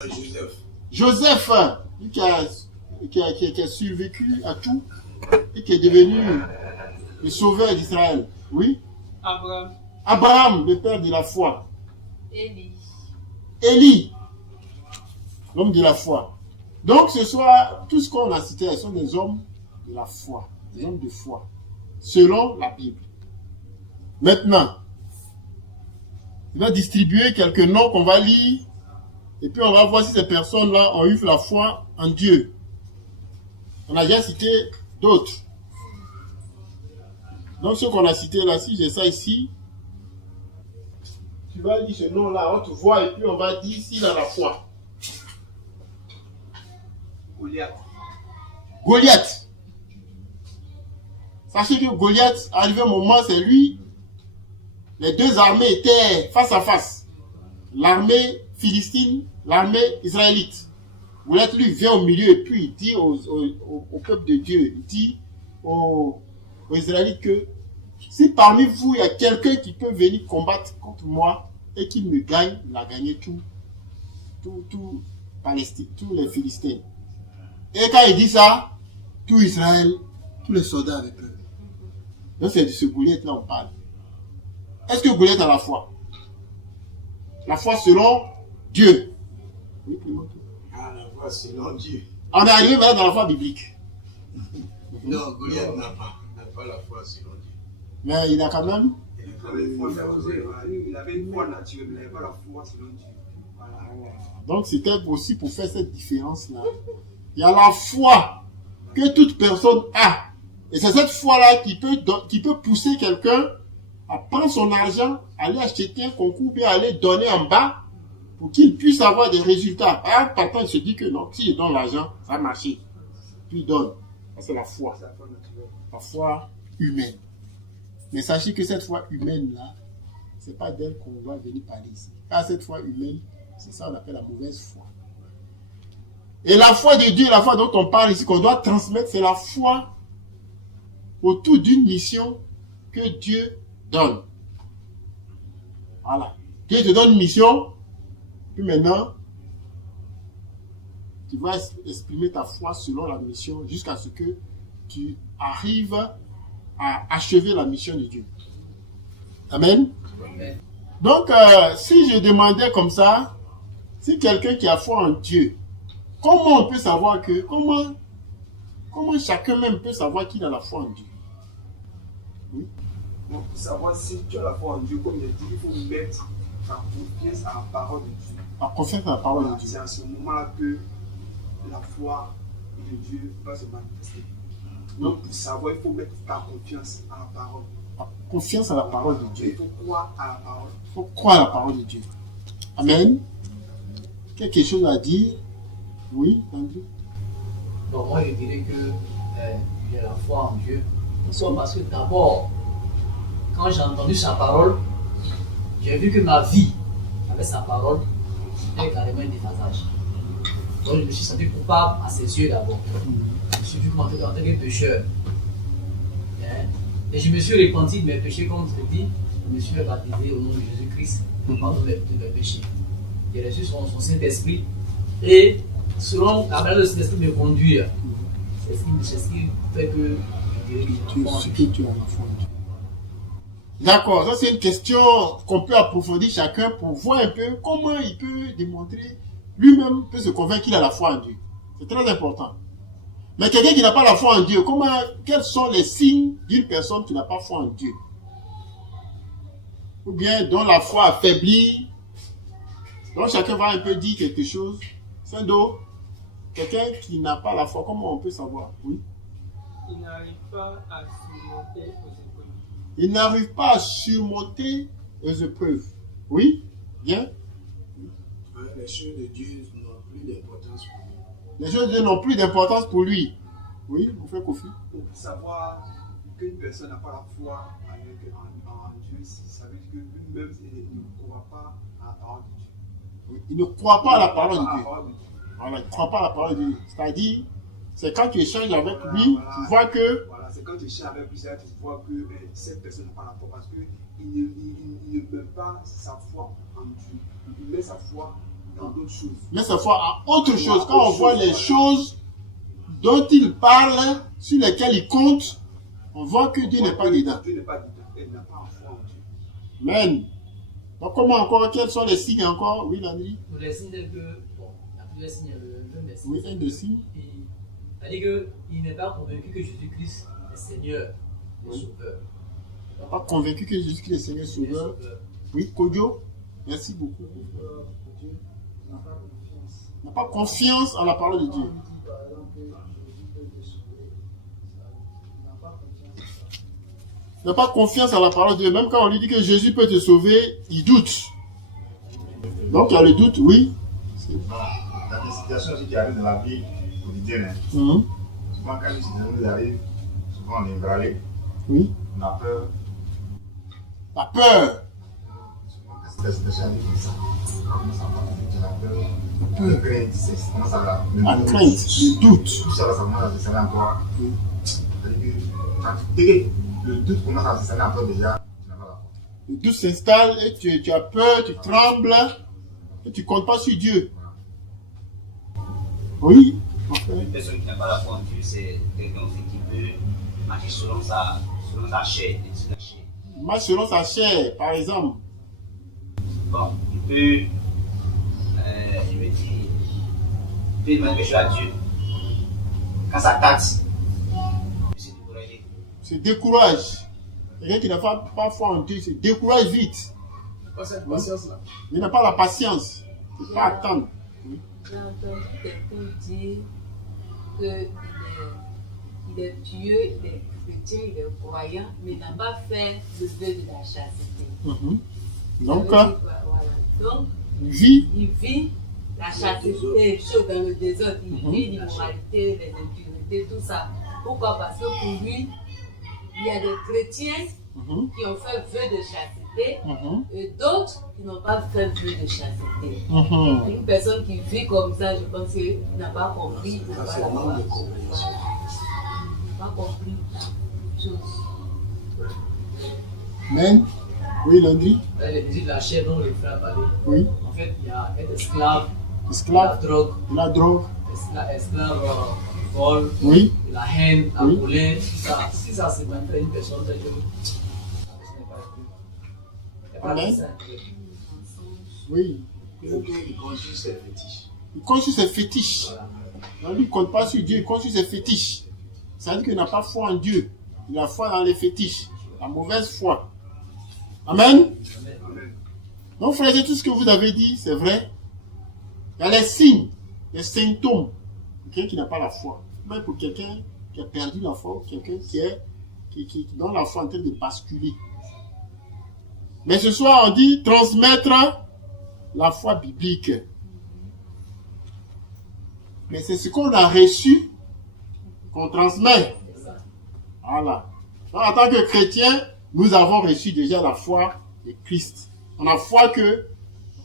Joseph. Joseph, lui qui a survécu à tout et qui est devenu le sauveur d'Israël. Oui. Abraham. Abraham, le père de la foi. Élie. Élie, l'homme de la foi. Donc ce soir, tout ce qu'on a cité, ce sont des hommes de la foi, des hommes de foi, selon la Bible. Maintenant, il va distribuer quelques noms qu'on va lire, et puis on va voir si ces personnes-là ont eu la foi en Dieu. On a déjà cité d'autres. Donc ceux qu'on a cités là, si j'ai ça ici, tu vas lire ce nom-là, on te voit, et puis on va dire s'il a la foi. Goliath. Sachez que Goliath, arrivé un moment, c'est lui. Les deux armées étaient face à face. L'armée philistine, l'armée israélite. Goliath, lui, vient au milieu et puis il dit au peuple de Dieu, il dit aux Israélites que si parmi vous, il y a quelqu'un qui peut venir combattre contre moi et qu'il me gagne, il a gagné tout Palestine, tous les Philistins. Et quand il dit ça, tout Israël, tous les soldats avec eux. Donc c'est de ce Goliath-là on parle. Est-ce que Goliath a la foi? La foi selon Dieu. Oui, Ah, la foi selon Dieu. On est arrivé maintenant dans la foi biblique. Non, Goliath n'a pas la foi selon Dieu. Mais il a quand même. Il avait une foi naturelle, mais il n'avait pas la foi selon Dieu. Voilà. Donc c'était aussi pour faire cette différence-là. Il y a la foi que toute personne a. Et c'est cette foi-là qui peut pousser quelqu'un à prendre son argent, aller acheter un concours, puis aller donner en bas pour qu'il puisse avoir des résultats. Et en partant, il se dit que non, s'il donne l'argent, ça va marcher. Puis il donne. Ça, c'est la foi. La foi humaine. Mais sachez que cette foi humaine-là, ce n'est pas d'elle qu'on doit venir parler ici. Car cette foi humaine, c'est ça qu'on appelle la mauvaise foi. Et la foi de Dieu, la foi dont on parle ici, qu'on doit transmettre, c'est la foi autour d'une mission que Dieu donne. Voilà. Dieu te donne une mission, puis maintenant, tu vas exprimer ta foi selon la mission jusqu'à ce que tu arrives à achever la mission de Dieu. Amen. Amen. Donc, si je demandais comme ça, si quelqu'un qui a foi en Dieu, comment on peut savoir que, comment chacun même peut savoir qu'il a la foi en Dieu? Oui. Donc, pour savoir si tu as la foi en Dieu, comme il a dit, il faut mettre ta confiance à la parole de Dieu. La confiance à la parole de Dieu. C'est à ce moment-là que la foi de Dieu va se manifester. Donc, pour savoir, il faut mettre ta confiance à la parole. La confiance à la parole de Il Dieu. faut croire à la parole. Il faut croire à la parole de Dieu. Amen. Quelque chose à dire? Oui, Andrew. Donc moi je dirais que j'ai la foi en Dieu. Parce que d'abord, quand j'ai entendu sa parole, j'ai vu que ma vie avec sa parole était carrément un déphasage. Donc je me suis senti coupable à ses yeux d'abord. Je me suis vu en tant que pécheur. Et je me suis repenti de mes péchés, comme je te dis. Je me suis fait baptiser au nom de Jésus-Christ pardon de mes péchés. J'ai reçu son Saint-Esprit. Et selon la manière de Saint-Esprit me conduire, c'est ce qui fait que je dirais que Tu as la foi en Dieu. D'accord, ça c'est une question qu'on peut approfondir chacun pour voir un peu comment il peut démontrer, lui-même peut se convaincre qu'il a la foi en Dieu. C'est très important. Mais quelqu'un qui n'a pas la foi en Dieu, quels sont les signes d'une personne qui n'a pas foi en Dieu? Ou bien dont la foi affaiblit. Donc chacun va un peu dire quelque chose. Sando, quelqu'un qui n'a pas la foi, comment on peut savoir? Oui. Il n'arrive pas à surmonter aux épreuves. Il n'arrive pas à surmonter les épreuves. Oui? Bien? Les choses de Dieu n'ont plus d'importance pour lui. Les choses de Dieu n'ont plus d'importance pour lui. Oui, vous faites Kofi. Pour savoir qu'une personne n'a pas la foi en Dieu, ça veut dire qu'une même ne croit pas à la parole de Dieu. Oui, il ne croit pas à la parole de Dieu. Voilà, il ne croit pas à la parole de Dieu. C'est-à-dire, c'est quand tu échanges avec lui, tu vois que... Voilà, c'est quand tu échanges avec lui, tu vois que cette personne n'a pas la foi parce qu'il ne met pas sa foi en Dieu. Il met sa foi dans d'autres choses. met sa foi à autre chose. Quand on voit les choses dont il parle, sur lesquelles il compte, on voit que Dieu n'est pas dedans. Dieu n'est pas dedans. Elle n'a pas foi en Dieu. Amen. Donc comment encore, quels sont les signes encore? Oui, Landry? Pour les signes que, bon, il y a plusieurs signes, le des signes. Oui, un de signes. C'est-à-dire qu'il n'est pas convaincu que Jésus-Christ est Seigneur, le Sauveur. Il n'est pas convaincu que Jésus-Christ est Seigneur Sauveur. Oui, Kodjo, merci beaucoup. Dieu n'a pas confiance. Il n'a pas confiance en la parole de Quand Dieu. on dit par exemple que Jésus peut te sauver, il n'a pas confiance en ça. Il n'a pas confiance en la parole de Dieu. Même quand on lui dit que Jésus peut te sauver, il doute. Donc il y a le doute, oui. Il y a des situations aussi qui arrivent dans la vie quotidienne. Hein. Mhm. Souvent, quand une situation nous arrive, souvent on est ébranlé, Oui. on a peur. La peur. Souvent, quand cette situation arrive comme ça, on commence à avoir la peur. La crainte, c'est comment ça va. La crainte, le doute. Tout ça, ça commence à s'installer en toi. C'est-à-dire que dès que le doute commence à s'installer en toi déjà, tu n'as pas la foi. Le doute s'installe et tu as peur, tu trembles et tu ne comptes pas sur Dieu. Oui. Une personne qui n'a pas la foi en Dieu, c'est quelqu'un aussi qui peut marcher selon sa chair, et sur la chair. Marche selon sa chair, par exemple. Bon, il peut, je veux dire, il peut demander quelque chose à Dieu. Quand ça tâte, il se décourage. Se décourage. Quelqu'un qui n'a pas foi en Dieu se décourage vite. Pas cette patience-là. Il n'a pas la patience. Il ne peut pas attendre. Oui. J'ai entendu quelqu'un dire qu'il est pieux, il est chrétien, il est croyant, mais il n'a pas fait le vœu de la chasteté. Mhm. Ça Donc, veut dire quoi? Voilà. Donc, vie. il vit la chasteté, chaud dans le désordre, il Mhm. vit l'immoralité, les impurités, tout ça. Pourquoi? Parce que pour lui, il y a des chrétiens Mhm. qui ont fait vœu de chasteté Mhm. et d'autres qui n'ont pas fait vœu de chasteté. Mhm. Une personne qui vit comme ça, je pense qu'il n'a pas compris, il n'a Ça, pas c'est la manque foi. de compréhension. Il n'a pas compris la chose. Amen. Oui, Landry. Les désirs de la chair dont les frères parlaient. Oui. En fait, il y a être esclave, la Esclave. drogue, La drogue. esclave, vol, Oui. la haine, la Oui. colère, tout ça. Si ça c'est même une personne, c'est que la personne n'est pas pure. Il n'y a pas Amen. de ça. Oui. Il faut qu'il construise ses fétiches. Il compte sur ses fétiches. Voilà. Non, lui, il ne compte pas sur Dieu, il compte sur ses fétiches. Ça veut dire qu'il n'a pas foi en Dieu. Il a foi dans les fétiches. La mauvaise foi. Amen. Amen. Donc, frères, tout ce que vous avez dit, c'est vrai. Il y a les signes, les symptômes. Quelqu'un qui n'a pas la foi. Même pour quelqu'un qui a perdu la foi, quelqu'un qui dont la foi est en train de basculer. Mais ce soir, on dit transmettre la foi biblique. Mais c'est ce qu'on a reçu qu'on transmet. Voilà. Donc, en tant que chrétien, nous avons reçu déjà la foi de Christ. On a foi que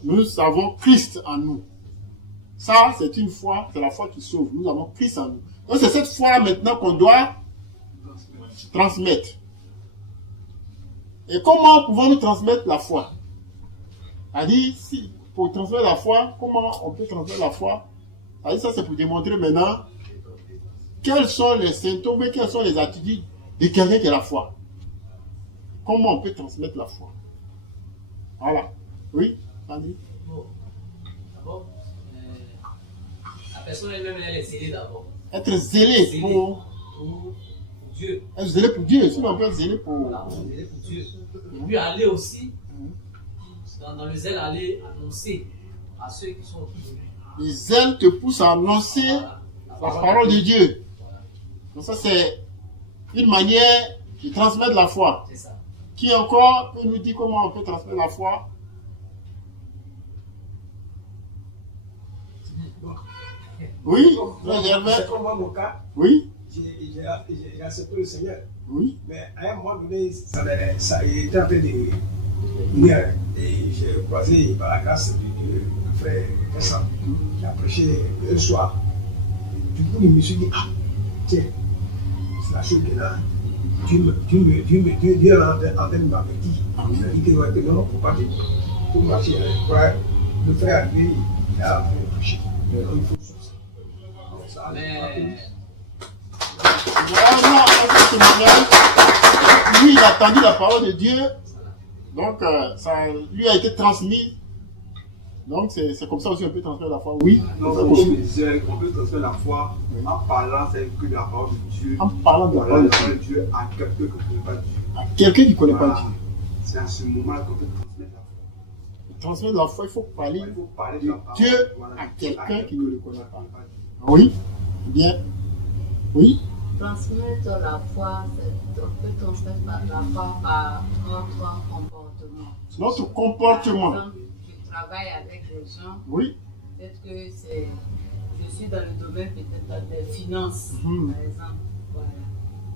nous avons Christ en nous. Ça, c'est une foi, c'est la foi qui sauve. Nous avons Christ en nous. Donc, c'est cette foi maintenant qu'on doit transmettre. Et comment pouvons-nous transmettre la foi? C'est-à-dire, pour transmettre la foi, comment on peut transmettre la foi? C'est-à-dire, ça, c'est pour démontrer maintenant quels sont les symptômes et quelles sont les attitudes de quelqu'un qui a la foi. Comment on peut transmettre la foi? Voilà. Oui, Andy? Bon. D'abord, la personne elle-même, elle est zélée d'abord. Être zélé Zélé pour Dieu. être zélé pour Dieu. Sinon, on peut être zélé pour... Voilà, zélé pour Dieu. Et puis aller aussi, dans le zèle, aller annoncer à ceux qui sont autour de lui. Les zèles te poussent à annoncer la parole de Dieu. Donc ça, c'est une manière de transmettre la foi. C'est ça. Qui encore peut nous dire comment on peut transmettre la foi? Oui, Frère Gervais. C'est comme moi, mon cas, Oui, j'ai accepté le Seigneur. oui. Mais à un moment donné, ça était en train de venir. Et j'ai croisé par la grâce de Dieu le frère Vincent qui a prêché un soir. Et du coup, je me suis dit, ah, tiens, c'est la chose qui est là. Dieu est en train de m'avertir. Il m'a dit que non, il ne faut pas pour marcher. Le frère a dit, il a réfléchi. Il faut sortir. Ça, Mais Voilà, en ce témoignage, lui, il a entendu la parole de Dieu, donc ça lui a été transmis. Donc c'est comme ça aussi on peut transmettre la foi. Oui, Donc, comme je disais, on peut transmettre la foi en parlant que de la parole de Dieu. en parlant de la Voilà, parole la de parole Dieu de Dieu à quelqu'un qui ne connaît pas Dieu. à quelqu'un qui ne connaît pas Voilà. Dieu. C'est à ce moment-là qu'on peut transmettre la foi. Pour transmettre la foi, il faut parler Il faut parler de de la parole. Dieu Voilà, à quelqu'un qui ne le connaît pas. Dieu. Oui, bien. Oui, Transmettre la foi, on peut transmettre la foi par notre comportement. notre Par comportement. exemple, je travaille avec des gens, Oui, peut-être que je suis dans le domaine peut-être des finances, Mhm. par exemple. Voilà.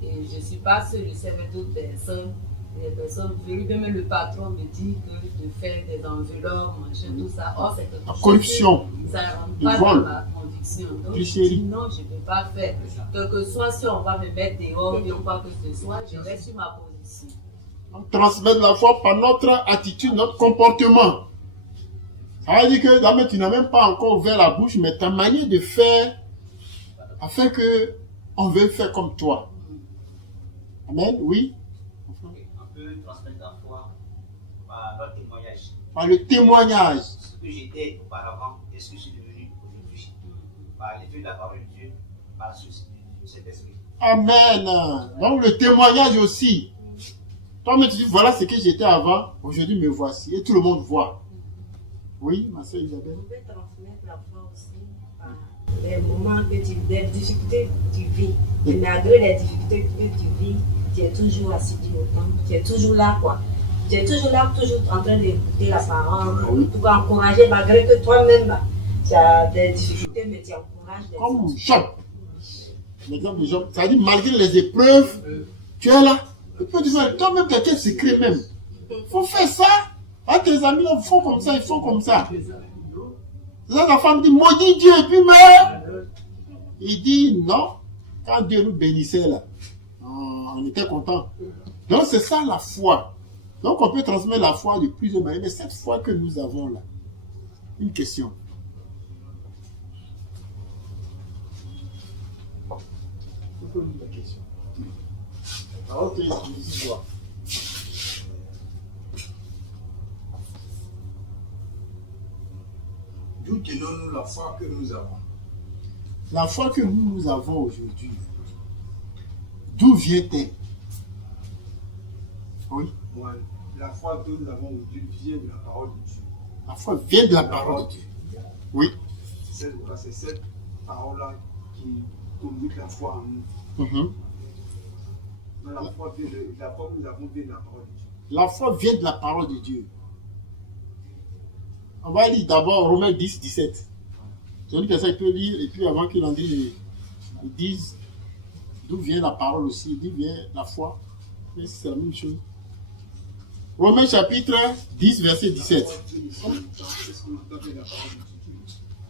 Et je ne suis pas seule, je sais avec d'autres personnes. Les personnes veulent, même le patron me dit que de faire des enveloppes, machin, tout ça. Or, c'est quelque la chose corruption. que ça ne rentre le pas vol, dans ma conviction. Donc, je tricherie. dis non, je ne peux pas faire. Quel que soit si on va me mettre dehors, ou quoi que ce soit, je reste sur ma position. On transmet la foi par notre attitude, notre comportement. Ça veut dire que d'abord, tu n'as même pas encore ouvert la bouche, mais ta manière de faire a fait que on veut faire comme toi. Amen, oui. On peut transmettre la foi par notre témoignage. Par le témoignage. Ce que j'étais auparavant et ce que je suis devenu aujourd'hui. Par l'effet de la parole de Dieu, par ce cet esprit. Amen. Donc le témoignage aussi. Toi-même, tu dis, voilà ce que j'étais avant, aujourd'hui me voici. Et tout le monde voit. Oui, ma soeur Isabelle. On peut transmettre la foi aussi par les moments que des difficultés que tu vis. Et malgré les difficultés que tu vis, tu es toujours assidu au temps, tu es toujours là, quoi. Tu es toujours là, toujours en train d'écouter la parole, pour encourager, malgré que toi-même, bah, tu as des difficultés, mais tu encourages les Comme autres. Job. L'exemple de Job. Ça dit, malgré les épreuves, tu es là. Et puis tu dis, toi-même, quelqu'un secret même. Il faut faire ça. Ah, tes amis, ils font comme ça, ils font comme ça. Là, la femme dit, maudit Dieu, et puis meurs. Il dit, non. Quand Dieu nous bénissait, là, on était content. Donc, c'est ça la foi. Donc, on peut transmettre la foi de plusieurs manières. Mais cette foi que nous avons là, une question. Il faut poser la question. Ah, ok, je vois. D'où tenons-nous la foi que nous avons? La foi que nous avons aujourd'hui, d'où vient-elle? Oui, Voilà. La foi que nous avons aujourd'hui vient de la parole de Dieu. la foi vient de la parole de Dieu. Oui. C'est cette parole-là qui communique la foi en nous. Mhm. Donc, la foi que nous avons vient de la parole de Dieu. La foi vient de la parole de Dieu. On va lire d'abord Romains 10, 17. C'est une personne qui peut lire, et puis avant qu'il en dise, ils disent d'où vient la parole aussi, d'où vient la foi. Mais c'est la même chose. Romains chapitre 10, verset 17. Qu'est-ce qu'on entend de la parole de Dieu?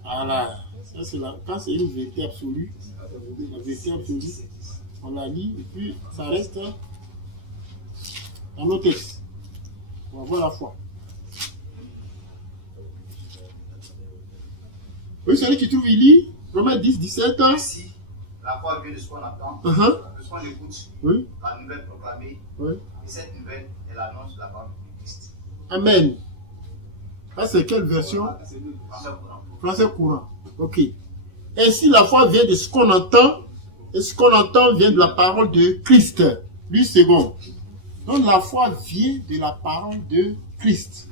Voilà. Ça, c'est quand c'est une vérité absolue, la vérité absolue, on la lit, et puis ça reste dans nos textes. On va voir la foi. Oui, celui qui trouve, il lit Romains 10, 17. Ainsi, la foi vient de ce qu'on entend, Uh-huh. de ce qu'on écoute, Oui, la nouvelle proclamée. oui. Et cette nouvelle est l'annonce de la parole de Christ. Amen. Ça, c'est quelle version? C'est nous. Français courant. Français courant. Ok. Ainsi, la foi vient de ce qu'on entend, et ce qu'on entend vient de la parole de Christ. Lui, c'est bon. Donc, la foi vient de la parole de Christ.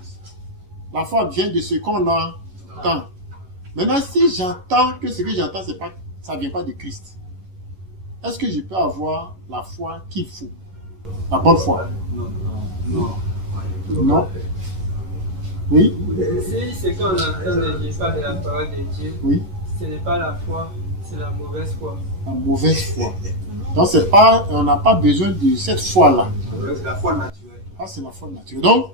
La foi vient de ce qu'on entend. Maintenant, si j'entends que ce que j'entends, ça ne vient pas de Christ, est-ce que je peux avoir la foi qu'il faut? La bonne foi? Non. Oui? Si ce qu'on entend ne vient pas de la parole de Dieu, Oui. ce n'est pas la foi, c'est la mauvaise foi. La mauvaise foi. Donc, on n'a pas besoin de cette foi-là. C'est la foi naturelle. Ah, c'est la foi naturelle. Donc,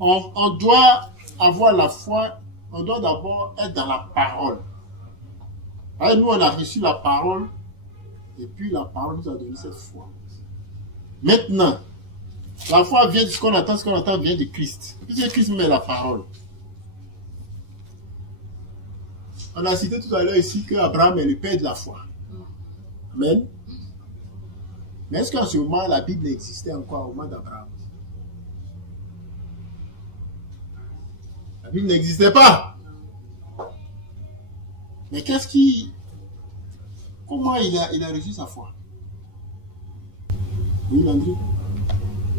on doit avoir la foi, on doit d'abord être dans la parole. Alors, nous, on a reçu la parole, et puis la parole nous a donné cette foi. Maintenant, la foi vient de ce qu'on entend vient de Christ. Puisque Christ met la parole. On a cité tout à l'heure ici qu'Abraham est le père de la foi. Amen. Mais est-ce qu'en ce moment, la Bible existait encore au moment d'Abraham? La Bible n'existait pas. Mais comment il a reçu sa foi? Oui, Landry?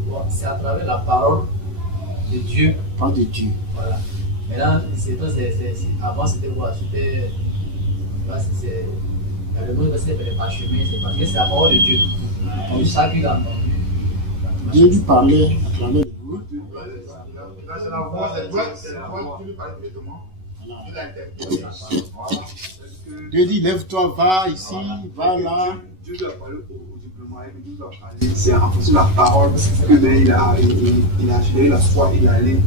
Bon, c'est à travers la parole de Dieu. Parole de Dieu. Voilà. Maintenant, avant c'était quoi? C'était. Le mot c'est le parchemin, c'est parce que c'est la parole de Dieu. Donc, ça qu'il a entendu. Dieu lui parlait à travers vous. Là, c'est la voix, c'est la voix qui lui parle directement. Il a interprété. Dieu dit, lève-toi, va ici, va là. Dieu lui a parlé au diplôme, Dieu lui a parlé. C'est en fonction de la parole que il a géré la foi, il a allé.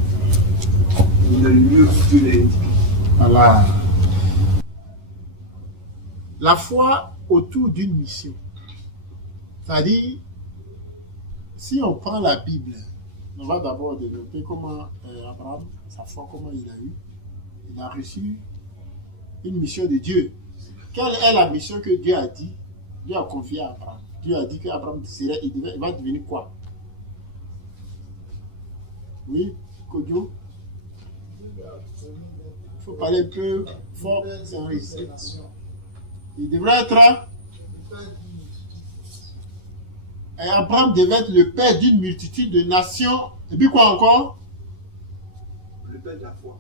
Il a le mieux que Dieu l'a indiqué. Voilà. La foi autour d'une mission. C'est-à-dire, si on prend la Bible, on va d'abord développer comment Abraham, sa foi, comment il a eu. Il a reçu une mission de Dieu. Quelle est la mission que Dieu a dit? Dieu a confié à Abraham. Dieu a dit qu'Abraham il va devenir quoi? Oui, Kodjo? Il faut parler un peu fort, c'est un risque. Il devrait être. Et Abraham devait être le père d'une multitude de nations. Et puis quoi encore? Le père de la foi.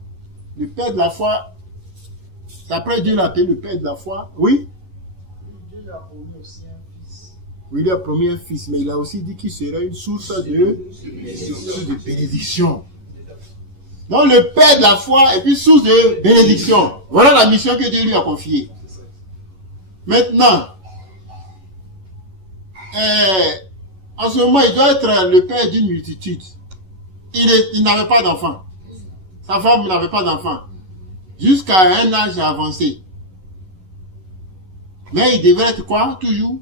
Le père de la foi. D'après Dieu l'a appelé le père de la foi. Oui? Dieu lui a promis aussi un fils. Oui, il a promis un fils, mais il a aussi dit qu'il serait une source de bénédiction. Donc le père de la foi et puis source de bénédiction. Voilà la mission que Dieu lui a confiée. Maintenant, en ce moment, il doit être le père d'une multitude. Il n'avait pas d'enfant. Sa femme n'avait pas d'enfant. Jusqu'à un âge avancé. Mais il devrait être quoi? Toujours?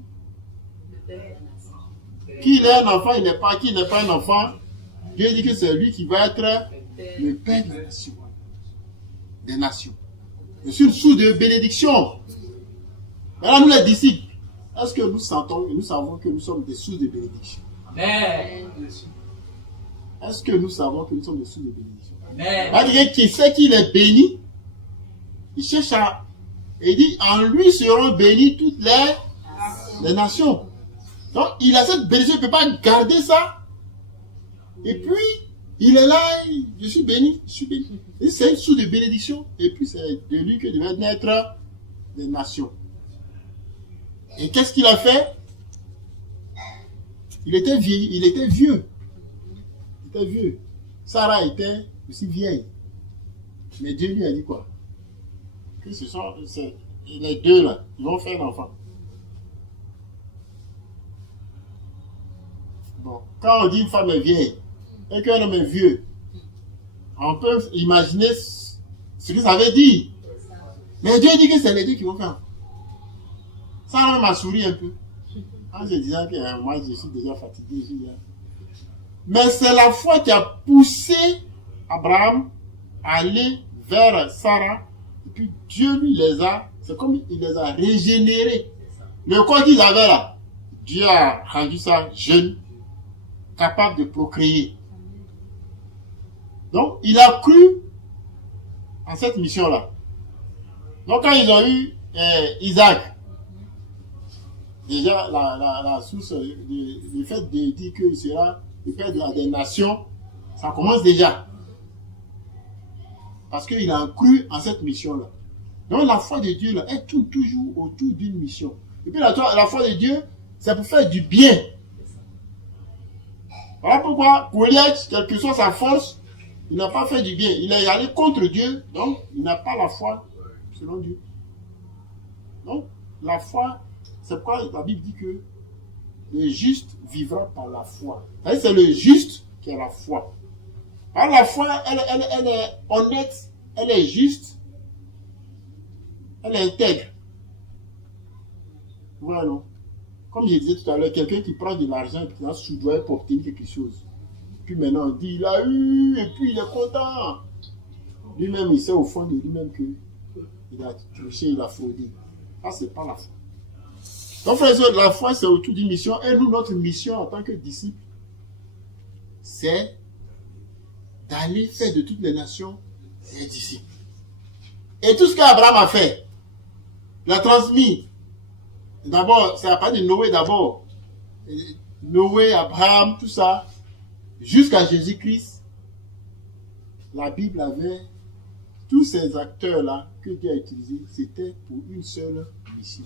Qu'il ait un enfant, qui n'est pas un enfant, Dieu dit que c'est lui qui va être le père de la nation. Des nations. Je suis sous de bénédiction. Maintenant, nous les disciples, est-ce que nous sentons et nous savons que nous sommes des sources de bénédiction? Amen. Est-ce que nous savons que nous sommes des sources de bénédiction? Amen. Quelqu'un qui sait qu'il est béni, il cherche à... Et il dit, en lui seront bénies toutes les nations. Donc, il a cette bénédiction, il ne peut pas garder ça. Et puis, il est là, je suis béni, je suis béni. Et c'est une source de bénédiction. Et puis, c'est de lui que devaient naître des nations. Et qu'est-ce qu'il a fait? Il était vieux. Sarah était aussi vieille. Mais Dieu lui a dit quoi? Que ce sont les deux là, ils vont faire un enfant. Bon, quand on dit une femme est vieille et qu'un homme est vieux, on peut imaginer ce que ça veut dire. Mais Dieu dit que c'est les deux qui vont faire. Ça m'a souri un peu. En se disant que moi je suis déjà fatigué. Mais c'est la foi qui a poussé Abraham à aller vers Sarah. Et puis Dieu lui c'est comme il les a régénérés. Le corps qu'ils avaient là, Dieu a rendu ça jeune, capable de procréer. Donc il a cru en cette mission-là. Donc quand ils ont eu Isaac, déjà la source, le fait de dire qu'il sera le père des nations, ça commence déjà. Parce qu'il a cru en cette mission-là. Donc la foi de Dieu là, est toujours autour d'une mission. Et puis la foi de Dieu, c'est pour faire du bien. Voilà pourquoi Goliath, quelle que soit sa force, il n'a pas fait du bien. Il est allé contre Dieu, donc il n'a pas la foi selon Dieu. Donc la foi, c'est pourquoi la Bible dit que le juste vivra par la foi. C'est le juste qui a la foi. Alors la foi, elle est honnête, elle est juste, elle est intègre. Voilà, non? Comme je disais tout à l'heure, quelqu'un qui prend de l'argent et qui a soudoyé pour obtenir quelque chose. Puis maintenant on dit, il a eu, et puis il est content. Lui-même, il sait au fond de lui-même que il a touché, il a fraudé. Ça, c'est pas la foi. Donc, frères et sœurs, la foi, c'est autour d'une mission. Et nous, notre mission en tant que disciples, c'est d'aller faire de toutes les nations des disciples. Et tout ce qu'Abraham a fait, il a transmis. D'abord, c'est à partir de Noé d'abord. Noé, Abraham, tout ça, jusqu'à Jésus-Christ. La Bible avait tous ces acteurs-là que Dieu a utilisés, c'était pour une seule mission.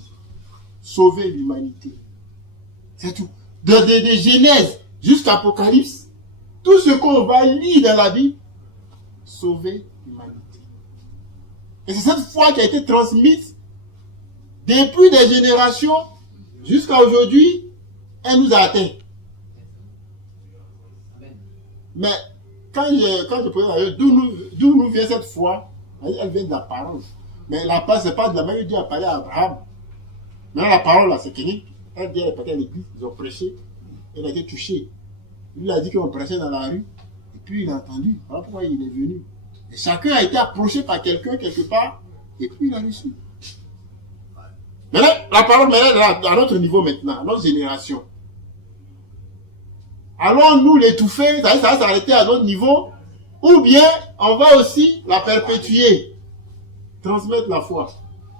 Sauver l'humanité. C'est tout. De Genèse jusqu'à Apocalypse, tout ce qu'on va lire dans la Bible, sauver l'humanité. Et c'est cette foi qui a été transmise depuis des générations jusqu'à aujourd'hui, elle nous a atteints. Mais quand je pose d'où nous vient cette foi, elle vient de la parole. Mais la parole, c'est pas de la manière dont Dieu a parlé à Abraham. Maintenant, la parole, là, c'est clinique. Elle est partie à l'église, ils ont prêché, elle a été touchée. Lui, il a dit qu'on prêchait dans la rue, et puis il a entendu. Voilà pourquoi il est venu. Et chacun a été approché par quelqu'un, quelque part, et puis il a reçu. Maintenant, la parole, maintenant, à notre niveau maintenant, à notre génération. Allons-nous l'étouffer, ça va s'arrêter à notre niveau, ou bien on va aussi la perpétuer, transmettre la foi.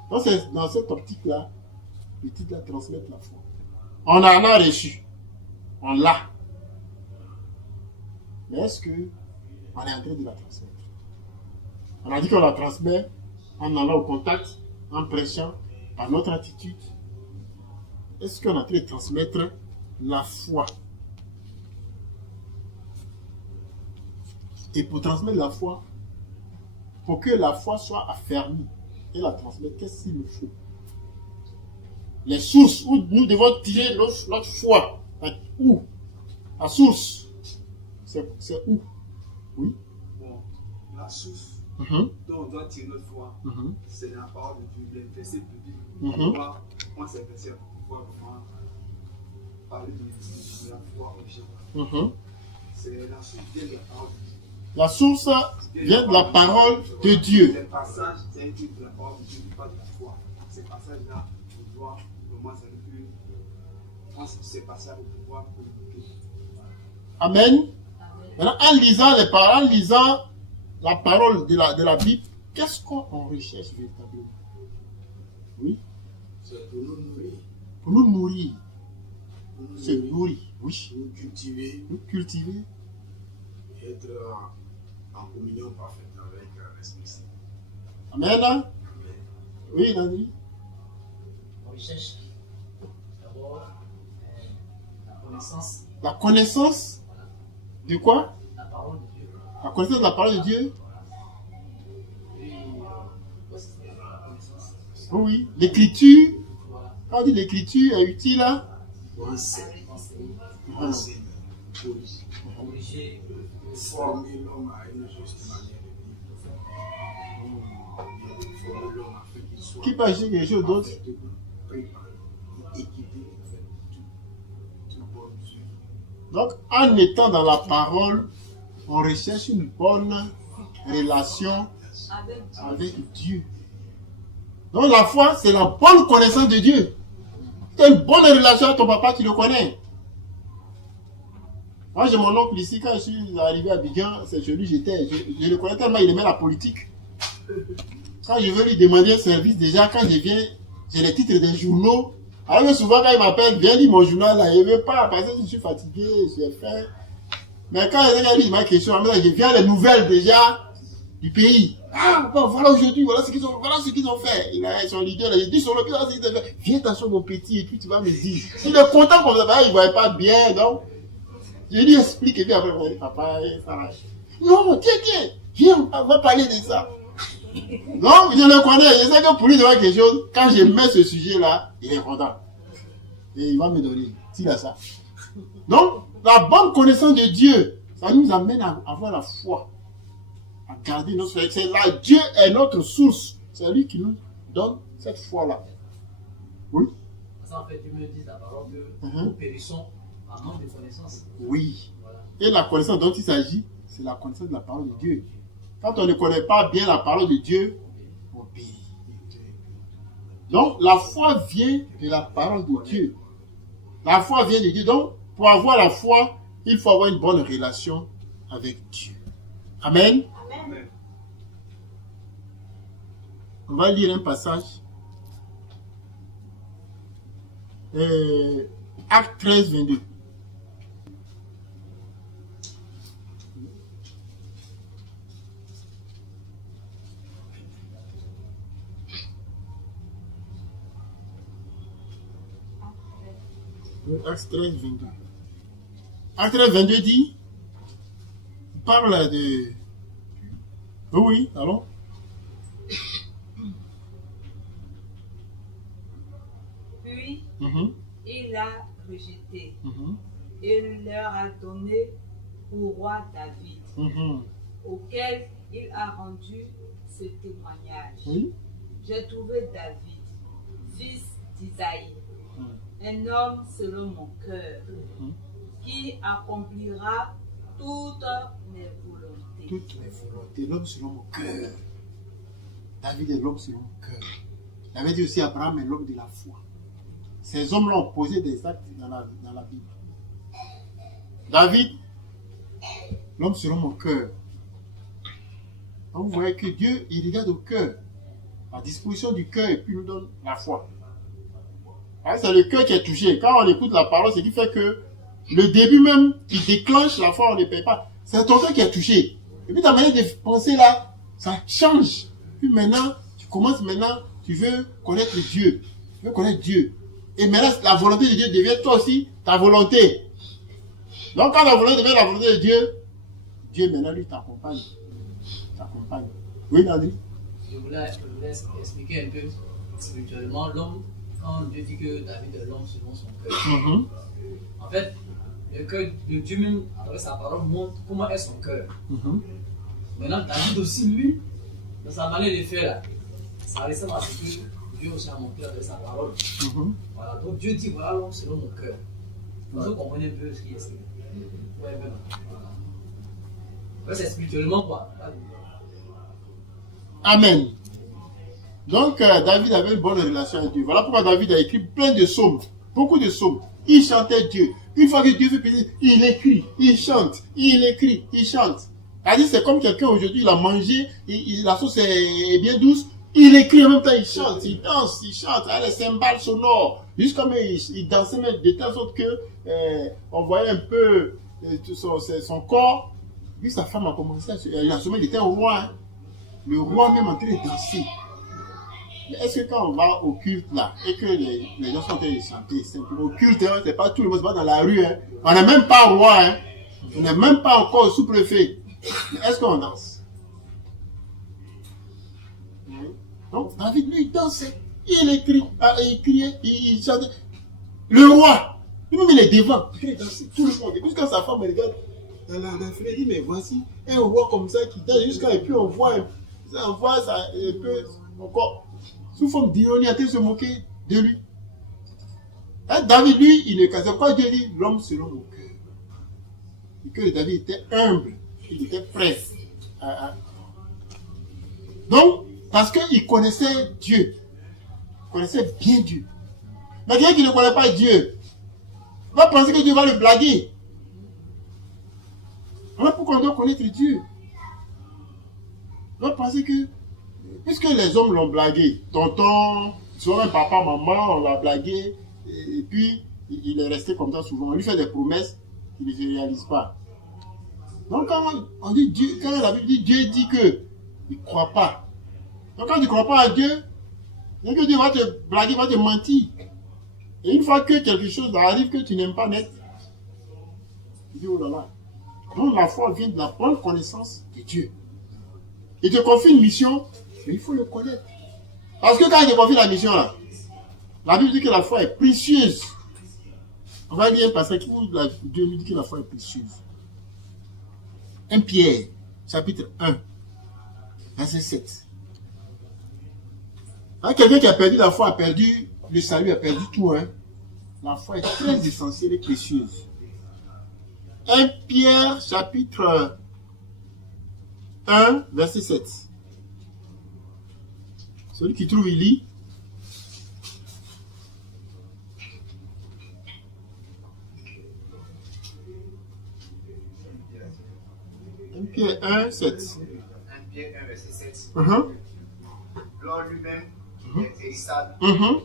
Donc c'est dans cette optique-là, le titre là, transmettre la foi. On en a reçu, on l'a. Mais est-ce qu'on est en train de la transmettre? On a dit qu'on la transmet en allant au contact, en prêchant, par notre attitude. Est-ce qu'on est en train de transmettre la foi? Et pour transmettre la foi, pour que la foi soit affermie et la transmettre, qu'est-ce qu'il nous faut? Les sources où nous devons tirer notre foi. Où? La source. C'est où? Oui. Bon, la source dont on doit tirer notre foi, c'est la parole de Dieu, les versets bibliques. On s'est versé pour pouvoir parler de la foi au Jéhovah. C'est la source vient de la parole de Dieu. La source vient de la parole de Dieu. Les passages, c'est un type de la parole de Dieu, pas de la foi. Ces passages-là, on doit commencer à ces passages pour pouvoir communiquer. Amen. Maintenant, en lisant les paroles, en lisant la parole de la Bible, qu'est-ce qu'on recherche véritablement? Oui. C'est pour nous nourrir. Pour nous nourrir. Se nourrir, oui. Nous cultiver. Nous cultiver. Et être en communion parfaite avec l'Esprit Saint. Amen. Oui, Nani. On recherche d'abord la connaissance. La connaissance de quoi? La parole de Dieu. La connaissance de la parole de Dieu. Oui, l'écriture. Quand on dit l'écriture est utile là. Corriger. Former l'homme à une juste manière de vivre. Former l'homme afin qu'il soit. Qui peut agir quelque chose d'autre? Préparé, équipé, tout bon Dieu. Donc, en étant dans la parole, on recherche une bonne relation avec Dieu. Donc, la foi, c'est la bonne connaissance de Dieu. Tu as une bonne relation avec ton papa, tu le connais. Moi, j'ai mon oncle ici, quand je suis arrivé à Abidjan, c'est chez lui j'étais. Je le connais tellement, il aimait la politique. Quand je veux lui demander un service, déjà, quand je viens, j'ai les titres des journaux. Alors que souvent, quand il m'appelle, viens lire mon journal, là, il ne veut pas, parce que je suis fatigué, j'ai faim. Mais quand il dit ma question, je viens les nouvelles déjà du pays. Ah, bon, voilà aujourd'hui, voilà ce qu'ils ont fait. Il a son leader, il dit sur le pied, voilà ce qu'ils ont fait. Viens t'asseoir mon petit, et puis tu vas me dire. Il est content comme ça, il ne voyait pas bien, donc. Je lui explique, et puis après, papa, ça va. Non, tiens, viens, on va parler de ça. Donc, je le connais, je sais que pour lui, il y a quelque chose, quand je mets ce sujet-là, il est content. Et il va me donner, s'il a ça. Donc, la bonne connaissance de Dieu, ça nous amène à avoir la foi, à garder notre foi. C'est là, Dieu est notre source. C'est lui qui nous donne cette foi-là. Oui. Ça, en fait, Dieu me dit la parole que nous périssons en manque de connaissance. Oui. Voilà. Et la connaissance dont il s'agit, c'est la connaissance de la parole de Dieu. Quand on ne connaît pas bien la parole de Dieu, on périt. Donc, la foi vient de la parole de Dieu. La foi vient de Dieu. Donc, pour avoir la foi, il faut avoir une bonne relation avec Dieu. Amen. Amen. On va lire un passage. Acte 13, 22. Acte 13, 22. Acte 13, 22 dit, il parle de... Oui, allons. Puis, Mhm, il l'a rejeté mhm, et leur a donné au roi David, mhm. auquel il a rendu ce témoignage. Oui. J'ai trouvé David, fils d'Isaïe, Mhm. un homme selon mon cœur, Mhm. qui accomplira toutes mes volontés. Toutes mes volontés, l'homme selon mon cœur. David est l'homme selon mon cœur. Il avait dit aussi Abraham est l'homme de la foi. Ces hommes-là ont posé des actes dans la Bible. David, l'homme selon mon cœur. Donc vous voyez que Dieu, il regarde au cœur, la disposition du cœur, et puis nous donne la foi. Ah, c'est le cœur qui est touché. Quand on écoute la parole, c'est ce qui fait que le début même qui déclenche la foi, on ne paye pas. C'est ton cœur qui est touché. Et puis ta manière de penser là, ça change. Puis maintenant, tu commences maintenant, tu veux connaître Dieu. Tu veux connaître Dieu. Et maintenant, la volonté de Dieu devient toi aussi ta volonté. Donc quand la volonté devient la volonté de Dieu, Dieu maintenant lui t'accompagne. T'accompagne. Oui, Nadri? Je voulais expliquer un peu spirituellement l'homme, quand Dieu dit que David est l'homme selon son cœur. Mhm. En fait, le cœur de Dieu même, à travers sa parole, montre comment est son cœur. Mhm. Maintenant, David aussi, lui, dans sa manière de faire, là, ça ressemble à ce que Dieu aussi a montré avec sa parole. Mhm. Voilà, donc Dieu dit, voilà l'homme selon mon cœur. Vous comprenez un peu ce qui est écrit. Ouais, un peu. Voilà. Ouais, c'est spirituellement quoi. Amen. Donc, David avait une bonne relation avec Dieu. Voilà pourquoi David a écrit plein de psaumes. Beaucoup de psaumes. Il chantait Dieu. Une fois que Dieu fait plaisir, il écrit, il chante, il écrit, il chante. C'est-à-dire, c'est comme quelqu'un aujourd'hui, il a mangé, la sauce est bien douce, il écrit en même temps, il chante, il danse, il chante, les cymbales sonores. Jusqu'à même, il dansait même de telle sorte que on voyait un peu son corps. Puis sa femme a commencé à se... Il était au roi. Hein. Le roi même en train de danser. Mais est-ce que quand on va au culte là, et que les gens sont en train de chanter, simplement au culte, hein, c'est pas tout le monde, c'est pas dans la rue, hein. On n'est même pas roi, hein. On n'est même pas encore sous-préfet. Mais est-ce qu'on danse? Donc David, lui, il dansait, il écrit, il criait, il chantait. Le roi, lui-même il est devant, il dansait, tout le monde. Et puis quand sa femme regarde dans la fenêtre, il dit, mais voici un roi comme ça qui danse jusqu'à, et puis on voit ça un peu encore. Sous forme d'ironie, a-t-il se moquer de lui? Et David, lui, il ne cassait pas. Dieu dit, l'homme selon mon cœur. Le cœur de David était humble, il était prêt. Donc, parce qu'il connaissait Dieu, il connaissait bien Dieu. Mais quelqu'un qui ne connaît pas Dieu, va penser que Dieu va le blaguer. Voilà pourquoi on doit connaître Dieu. On va penser que puisque les hommes l'ont blagué, tonton, souvent un papa, maman, on l'a blagué, et puis il est resté comme ça souvent. On lui fait des promesses qu'il ne se réalise pas. Donc quand on dit Dieu, quand la Bible dit Dieu dit que il ne croit pas. Donc quand tu ne crois pas à Dieu, c'est que Dieu va te blaguer, va te mentir. Et une fois que quelque chose arrive que tu n'aimes pas net, tu dis oh là là. Donc la foi vient de la bonne connaissance de Dieu. Il te confie une mission. Mais il faut le connaître. Parce que quand il te confie la mission là, la Bible dit que la foi est précieuse. On va lire un passage qui Dieu nous dit que la foi est précieuse. 1 Pierre, chapitre 1, verset 7. Quand quelqu'un qui a perdu la foi a perdu le salut, a perdu tout. Hein. La foi est très essentielle et précieuse. 1 Pierre, chapitre 1, verset 7. Celui qui trouve, il lit. Pierre 1, 7. 1 Pierre 1, verset 7. Mhm. L'homme lui-même, qui est périssable, Mhm.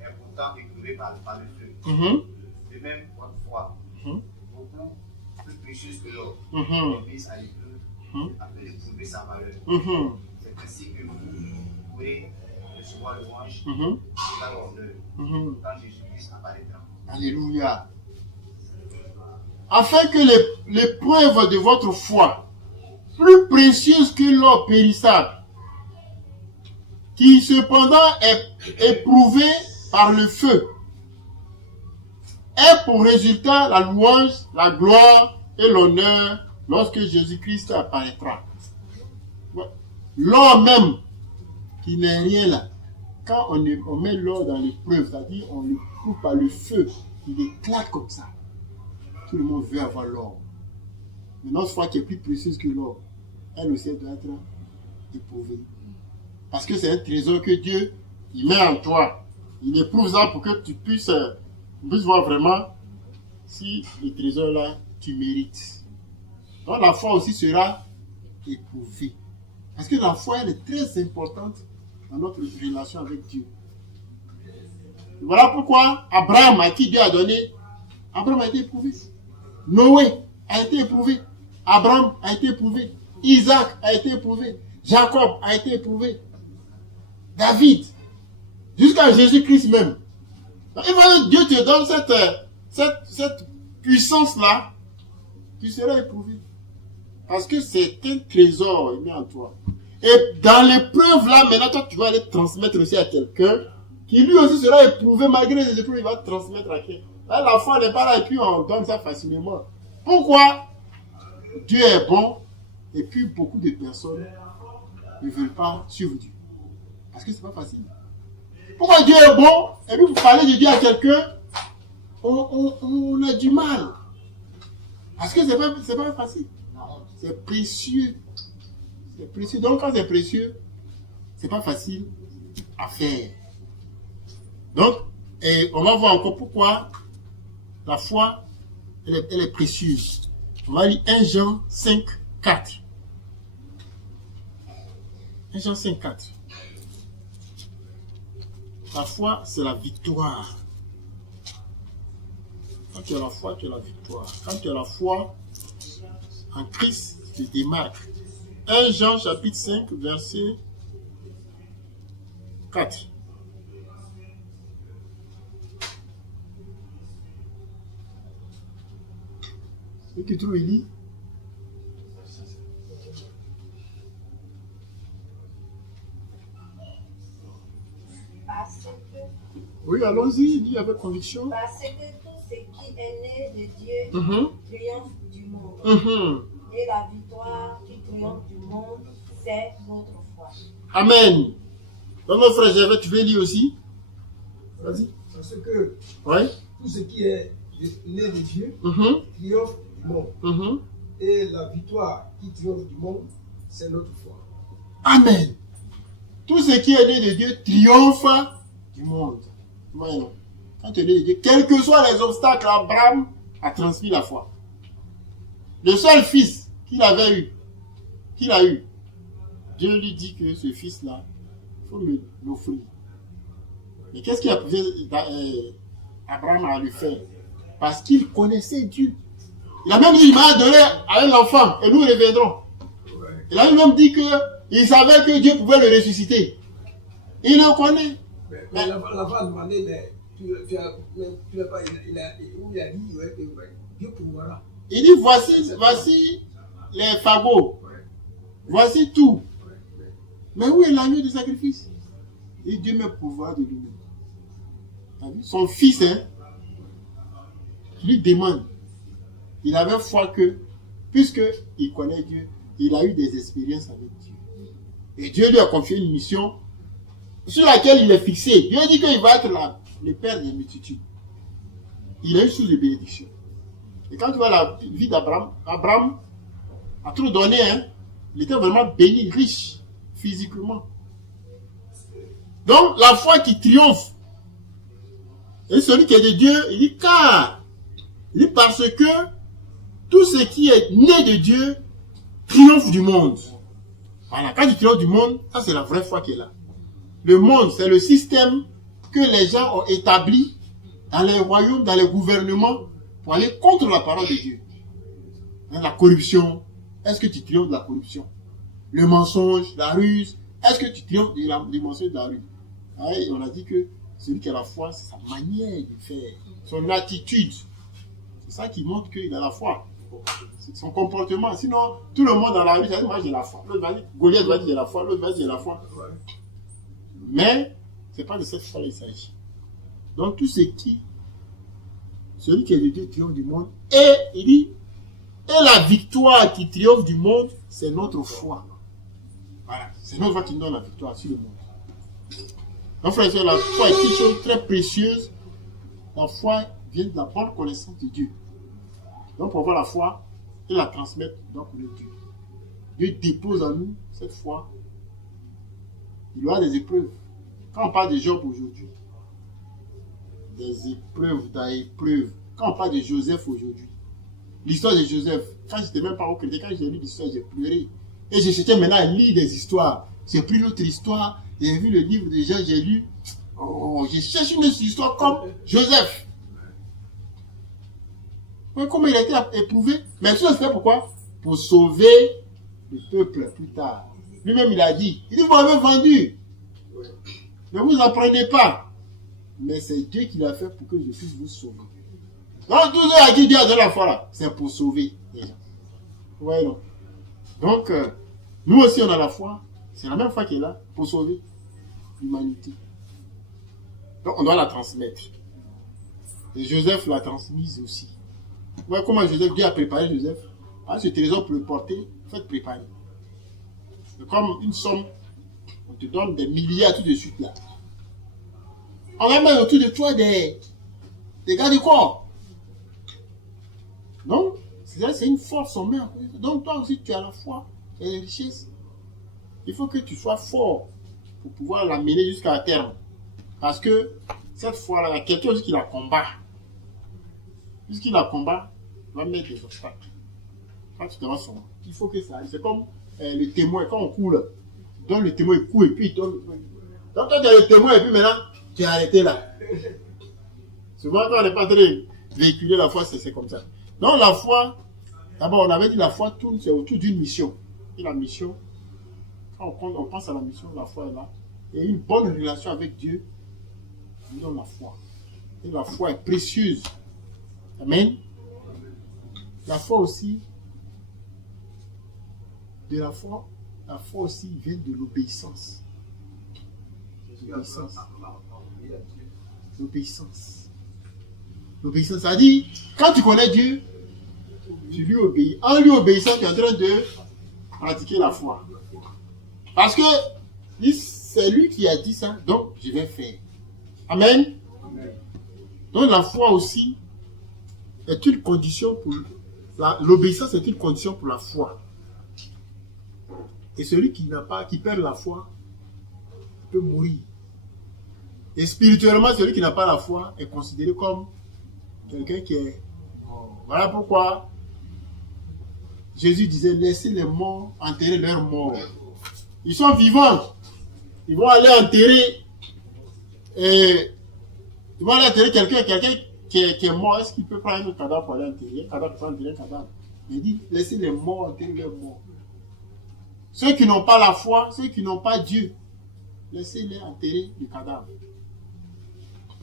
est pourtant éprouvé par le feu. Mhm. De même, votre foi, Mhm. beaucoup plus précieuse que l'or, Mhm. est mise à l'épreuve Mhm. afin d'éprouver sa valeur. Mhm. C'est ainsi que vous pouvez recevoir louange Mhm. et par l'honneur Mhm. quand Jésus-Christ apparaîtra. Alléluia. Afin que l'épreuve de votre foi, plus précieuse que l'or périssable, qui cependant est éprouvée par le feu, ait pour résultat la louange, la gloire et l'honneur lorsque Jésus-Christ apparaîtra. L'or même, qui n'est rien là, quand on met l'or dans l'épreuve, c'est-à-dire on le coupe par le feu, il éclate comme ça. Tout le monde veut avoir l'or. Mais notre foi qui est plus précieuse que l'or, elle aussi doit être éprouvée. Parce que c'est un trésor que Dieu il met en toi. Il éprouve ça pour que tu puisses voir vraiment si le trésor là, tu mérites. Donc la foi aussi sera éprouvée. Parce que la foi, elle est très importante dans notre relation avec Dieu. Voilà pourquoi Abraham, à qui Dieu a donné, Abraham a été éprouvé. Noé a été éprouvé. Abraham a été éprouvé. Isaac a été éprouvé. Jacob a été éprouvé. David. Jusqu'à Jésus-Christ même. Donc, il faut que Dieu te donne cette puissance-là. Tu seras éprouvé. Parce que c'est un trésor, il met en toi. Et dans l'épreuve là, maintenant, toi, tu vas aller transmettre aussi à quelqu'un qui lui aussi sera éprouvé malgré les épreuves, il va transmettre à quelqu'un. Là, la foi n'est pas là et puis on donne ça facilement. Pourquoi? Dieu est bon et puis beaucoup de personnes ne veulent pas suivre Dieu. Parce que c'est pas facile. Pourquoi Dieu est bon et puis vous parlez de Dieu à quelqu'un, on a du mal. Parce que c'est pas facile. C'est précieux. C'est précieux. Donc quand c'est précieux, c'est pas facile à faire. Donc, et on va voir encore pourquoi la foi, elle est précieuse. On va lire 1 Jean 5, 4. 1 Jean 5, 4. La foi, c'est la victoire. Quand tu as la foi, tu as la victoire. Quand tu as la foi en Christ, tu te démarques. 1 Jean chapitre 5, verset 4. Celui qui trouve, il lit. Oui, allons-y, dit avec conviction. Parce que tout ce qui est né de Dieu triomphe du monde. Et la victoire qui triomphe du monde, c'est votre foi. Amen. Donc, mon frère Gervais, tu veux lire aussi? Vas-y. Parce que tout ce qui est né de Dieu triomphe du monde. Et la victoire qui triomphe du monde, c'est notre foi. Amen. Tout ce qui est né de Dieu triomphe du monde. Voyons. Quand tu es né de Dieu, quels que soient les obstacles, Abraham a transmis la foi. Le seul fils qu'il a eu, Dieu lui dit que ce fils-là, il faut l'offrir. Mais qu'est-ce qu'il a poussé Abraham à lui faire? Parce qu'il connaissait Dieu. Il a même dit, il m'a donné à l'enfant et nous reviendrons. Il a même dit qu'il savait que Dieu pouvait le ressusciter. Il le connaît. Mais l'enfant a demandé, mais tu n'as pas, il a dit, Dieu pourra. Il dit, voici les fagots. Voici tout. Mais où est l'agneau du sacrifice? Et Dieu me pouvoir de lui-même. Son fils, lui demande. Il avait foi que, puisqu'il connaît Dieu, il a eu des expériences avec Dieu. Et Dieu lui a confié une mission sur laquelle il est fixé. Dieu dit qu'il va être le père des multitudes. Il a eu sous les bénédictions. Et quand tu vois la vie d'Abraham, Abraham a tout donné, il était vraiment béni, riche, physiquement. Donc, la foi qui triomphe. Et celui qui est de Dieu, il dit car. Il dit parce que tout ce qui est né de Dieu triomphe du monde. Voilà, quand tu triomphes du monde, ça c'est la vraie foi qui est là. Le monde, c'est le système que les gens ont établi dans les royaumes, dans les gouvernements, pour aller contre la parole de Dieu. La corruption, est-ce que tu triomphes de la corruption? Le mensonge, la ruse, est-ce que tu triomphes du mensonge de la ruse? Et on a dit que celui qui a la foi, c'est sa manière de faire, son attitude. C'est ça qui montre qu'il a la foi. C'est son comportement. Sinon, tout le monde dans la rue, ça dit, moi j'ai la foi. L'autre va dire, Goliath va dire j'ai la foi, l'autre va dire j'ai la foi. Mais, ce n'est pas de cette foi-là qu'il s'agit. Donc, tout ce qui, celui qui est de Dieu triomphe du monde, et il dit, et la victoire qui triomphe du monde, c'est notre foi. Voilà, c'est notre foi qui nous donne la victoire sur le monde. Donc, frères et sœurs, la foi est une chose très précieuse. La foi vient de la bonne connaissance de Dieu. Donc, pour avoir la foi et la transmettre, donc le Dieu. Dieu dépose en nous cette foi. Il y aura des épreuves. Quand on parle de Job aujourd'hui, des épreuves dans épreuves. Quand on parle de Joseph aujourd'hui, l'histoire de Joseph, quand je n'étais même pas au crédit, quand j'ai lu l'histoire, j'ai pleuré. Et je cherchais maintenant à lire des histoires. J'ai pris notre histoire, j'ai vu le livre de Jean, j'ai lu. Oh, je cherche une autre histoire comme Joseph. Comment il a été éprouvé. Mais tout ça, c'est pourquoi? Pour sauver le peuple plus tard. Lui-même, il a dit, vous m'avez vendu. Ne vous en prenez pas. Mais c'est Dieu qui l'a fait pour que je puisse vous sauver. Donc, tout ce à qui Dieu a donné la foi là, c'est pour sauver les gens. Ouais, non. Donc, nous aussi, on a la foi. C'est la même foi qui est là pour sauver l'humanité. Donc, on doit la transmettre. Et Joseph l'a transmise aussi. Ouais, comment Joseph, Dieu a préparé Joseph. Ah, ce trésor pour le porter, faites préparer. C'est comme une somme, on te donne des milliards tout de suite là. On va mettre autour de toi des gardes corps. Donc, c'est une force en main. Donc, toi aussi, tu as la foi et les richesses. Il faut que tu sois fort pour pouvoir l'amener jusqu'à terme. Parce que cette foi-là, il y a quelqu'un qui la combat. Puisqu'il la combat, il va mettre des obstacles. Quand tu te rends son, il faut que ça aille. C'est comme le témoin, quand on court là. Donc le témoin il court et puis il tombe. Donc toi tu as le témoin et puis maintenant tu es arrêté là. Souvent quand on n'est pas très véhiculé la foi, c'est comme ça. Donc la foi, d'abord on avait dit la foi tourne, c'est autour d'une mission. Et la mission, quand on pense à la mission, la foi est là. Et une bonne relation avec Dieu nous donne la foi. Et la foi est précieuse. Amen. La foi aussi, de la foi aussi vient de l'obéissance. L'obéissance. L'obéissance, ça dit, quand tu connais Dieu, tu lui obéis. En lui obéissant, tu es en train de pratiquer la foi. Parce que c'est lui qui a dit ça, donc je vais faire. Amen. Donc la foi aussi est une condition pour l'obéissance est une condition pour la foi. Et celui qui perd la foi peut mourir. Et spirituellement, celui qui n'a pas la foi est considéré comme quelqu'un qui est mort. Voilà pourquoi Jésus disait, laissez les morts enterrer leurs morts. Ils sont vivants. Ils vont aller enterrer quelqu'un qui est mort. Est-ce qu'il peut prendre un autre cadavre pour aller enterrer? Un cadavre pour enterrer un cadavre. Il dit, laissez les morts enterrer leurs morts. Ceux qui n'ont pas la foi, ceux qui n'ont pas Dieu, laissez-les enterrer le cadavre.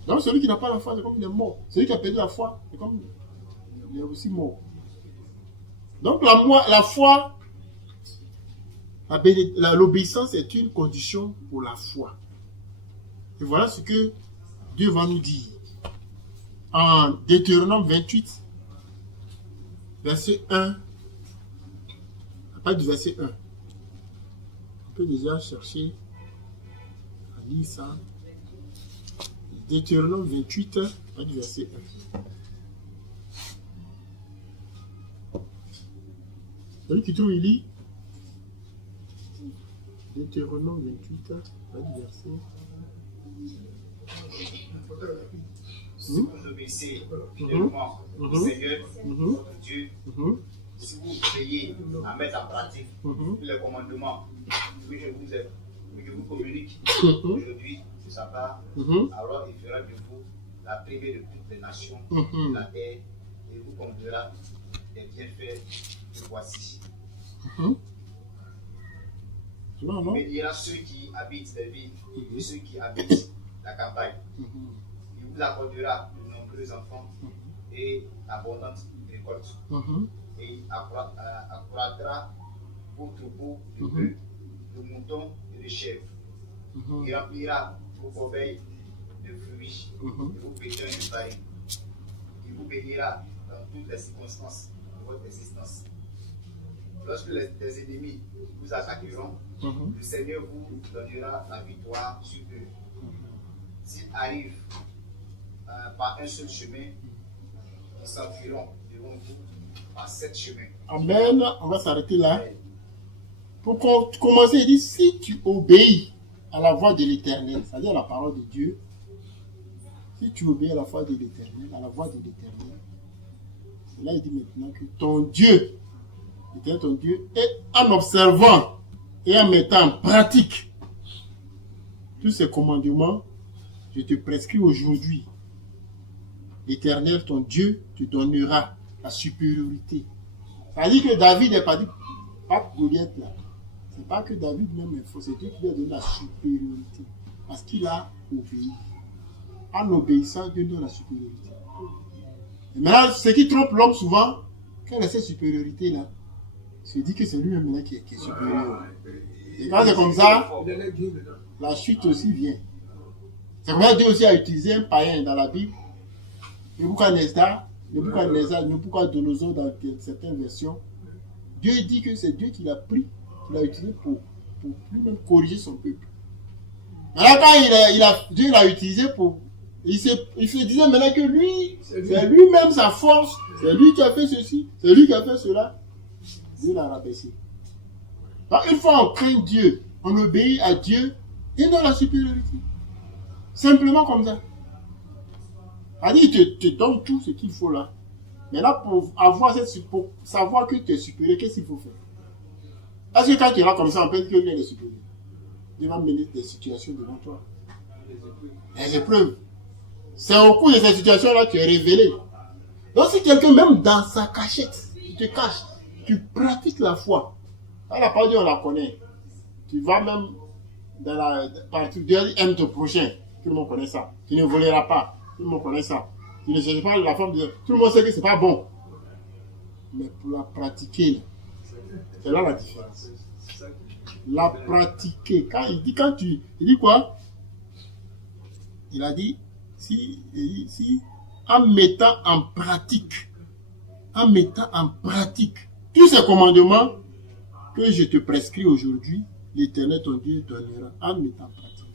Donc celui qui n'a pas la foi, c'est comme il est mort. Celui qui a perdu la foi, c'est comme il est aussi mort. Donc la foi, l'obéissance est une condition pour la foi. Et voilà ce que Dieu va nous dire. En Deutéronome 28, verset 1, à part du verset 1. On peut déjà chercher à lire ça. Deutéronome 28, à du verset 1. Celui qui trouve, il lit. Deutéronome 28, à du verset 1. Si vous obéissez fidèlement au Seigneur, votre Dieu, si vous veillez à mettre en pratique tous les commandements que je vous communique aujourd'hui sur sa part, alors il fera de vous la première de toutes les nations de la terre et vous conduira des bienfaits que voici. Il bénira ceux qui habitent les villes et ceux qui habitent la campagne. Il vous accordera de nombreux enfants et abondante récolte. Et il accroîtra vos troupeaux de bœufs, de moutons et de chèvres. Il remplira vos corbeilles de fruits et vos pétins de farine. Il vous bénira dans toutes les circonstances de votre existence. Lorsque les ennemis vous attaqueront, le Seigneur vous donnera la victoire sur eux. S'ils arrivent par un seul chemin, ils s'enfuiront devant vous par 7 chemins. Amen. On va s'arrêter là. Pour commencer, il dit, si tu obéis à la voix de l'Éternel, c'est-à-dire à la parole de Dieu, si tu obéis à la voix de l'Éternel, à la voix de l'Éternel, là il dit maintenant que ton Dieu, l'Éternel ton Dieu, et en observant et en mettant en pratique tous ces commandements, je te prescris aujourd'hui, l'Éternel ton Dieu te donnera la supériorité. C'est-à-dire que David n'est pas dit, pas Goliath là. C'est pas que David même est faux, c'est Dieu qui lui a donné la supériorité. Parce qu'il a obéi. En obéissant, Dieu donne la supériorité. Et maintenant, ce qui trompe l'homme souvent, quelle est cette supériorité là? Il se dit que c'est lui-même là qui est supérieur. Et quand c'est comme ça, la chute aussi vient. C'est comme ça que Dieu aussi a utilisé un païen dans la Bible. Nebuchadnezzar dans certaines versions. Dieu dit que c'est Dieu qui l'a pris, qui l'a utilisé pour lui-même corriger son peuple. Alors quand Dieu l'a utilisé pour... Il se disait maintenant que lui, c'est lui-même sa force, c'est lui qui a fait ceci, c'est lui qui a fait cela. Dieu l'a rabaissé. Donc une fois on craint Dieu, on obéit à Dieu, il donne la supériorité. Simplement comme ça. Il te donne tout ce qu'il faut là. Mais là, pour savoir que tu es supérieur, qu'est-ce qu'il faut faire? Parce que quand tu es là comme ça, on peut dire que lui est supérieur. Il va mener des situations devant toi. Les épreuves. C'est au cours de ces situations-là que tu es révélé. Donc si quelqu'un, même dans sa cachette, tu te caches, tu pratiques la foi. Dans la parole de Dieu, on la connaît. Tu vas même dans la partie, Dieu dit, aime ton prochain. Tout le monde connaît ça. Tu ne voleras pas. Tout le monde connaît ça. Tu ne cherches pas la femme de Dieu. Tout le monde sait que c'est pas bon. Mais pour la pratiquer, c'est là la différence. La pratiquer. Il dit quoi? Il a dit, si en mettant en pratique tous ces commandements que je te prescris aujourd'hui, l'Éternel ton Dieu donnera en mettant en pratique.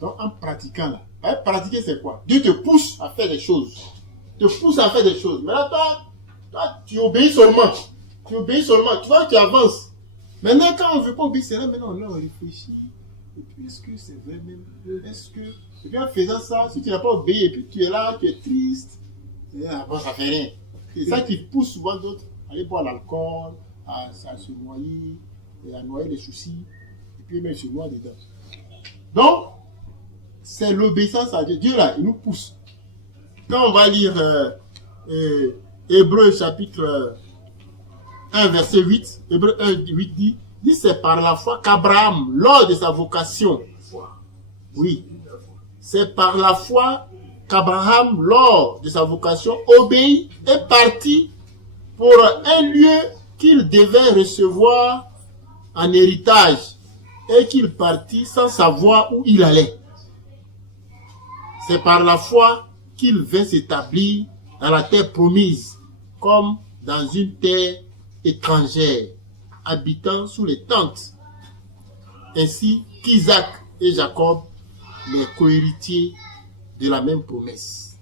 Donc en pratiquant là, pratiquer c'est quoi? Dieu te pousse à faire des choses. Maintenant toi tu obéis seulement. Tu vois, tu avances. Maintenant quand on ne veut pas obéir, c'est là maintenant on réfléchit. Et puis est-ce que c'est vrai même? Et puis en faisant ça, si tu n'as pas obéi et puis tu es là, tu es triste, ça fait rien. C'est ça qui pousse souvent d'autres à aller boire l'alcool, à se noyer, à noyer les soucis, et puis même se noyer dedans. Donc, c'est l'obéissance à Dieu. Dieu là, il nous pousse. Quand on va lire Hébreux chapitre 1 verset 8, Hébreux 1 8 dit c'est par la foi qu'Abraham, lors de sa vocation, oui, c'est par la foi qu'Abraham, lors de sa vocation, obéit et partit pour un lieu qu'il devait recevoir en héritage et qu'il partit sans savoir où il allait. C'est par la foi qu'il vint s'établir dans la terre promise, comme dans une terre étrangère, habitant sous les tentes, ainsi qu'Isaac et Jacob, les cohéritiers de la même promesse.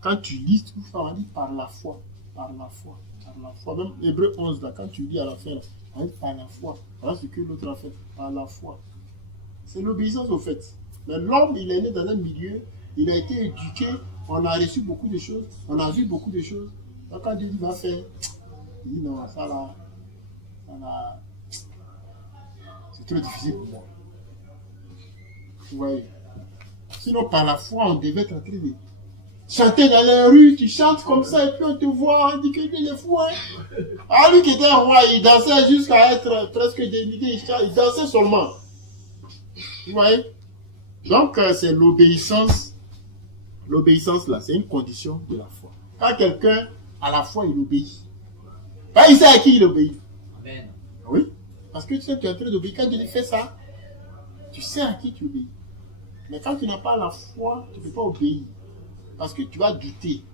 Quand tu lis tout ça, on dit par la foi. Même Hébreux 11, là, quand tu lis à la fin, on dit par la foi. Voilà ce que l'autre a fait, par la foi. C'est l'obéissance au fait. Mais l'homme, il est né dans un milieu, il a été éduqué, on a reçu beaucoup de choses, on a vu beaucoup de choses. Donc quand Dieu dit va faire, il dit non, ça là, c'est trop difficile pour moi. Vous voyez. Sinon, par la foi, on devait être en train de chanter dans les rues, tu chantes comme ça, et puis on te voit, on dit que Dieu est fou. Hein? Ah, lui qui était un roi, il dansait jusqu'à être presque dénudé, il dansait seulement. Vous voyez? Donc, c'est l'obéissance. L'obéissance, là, c'est une condition de la foi. Quand quelqu'un a la foi, il obéit. Bah, il sait à qui il obéit. Amen. Oui. Parce que tu sais que tu es en train d'obéir. Quand Dieu fait ça, tu sais à qui tu obéis. Mais quand tu n'as pas la foi, tu ne peux pas obéir. Parce que tu vas douter.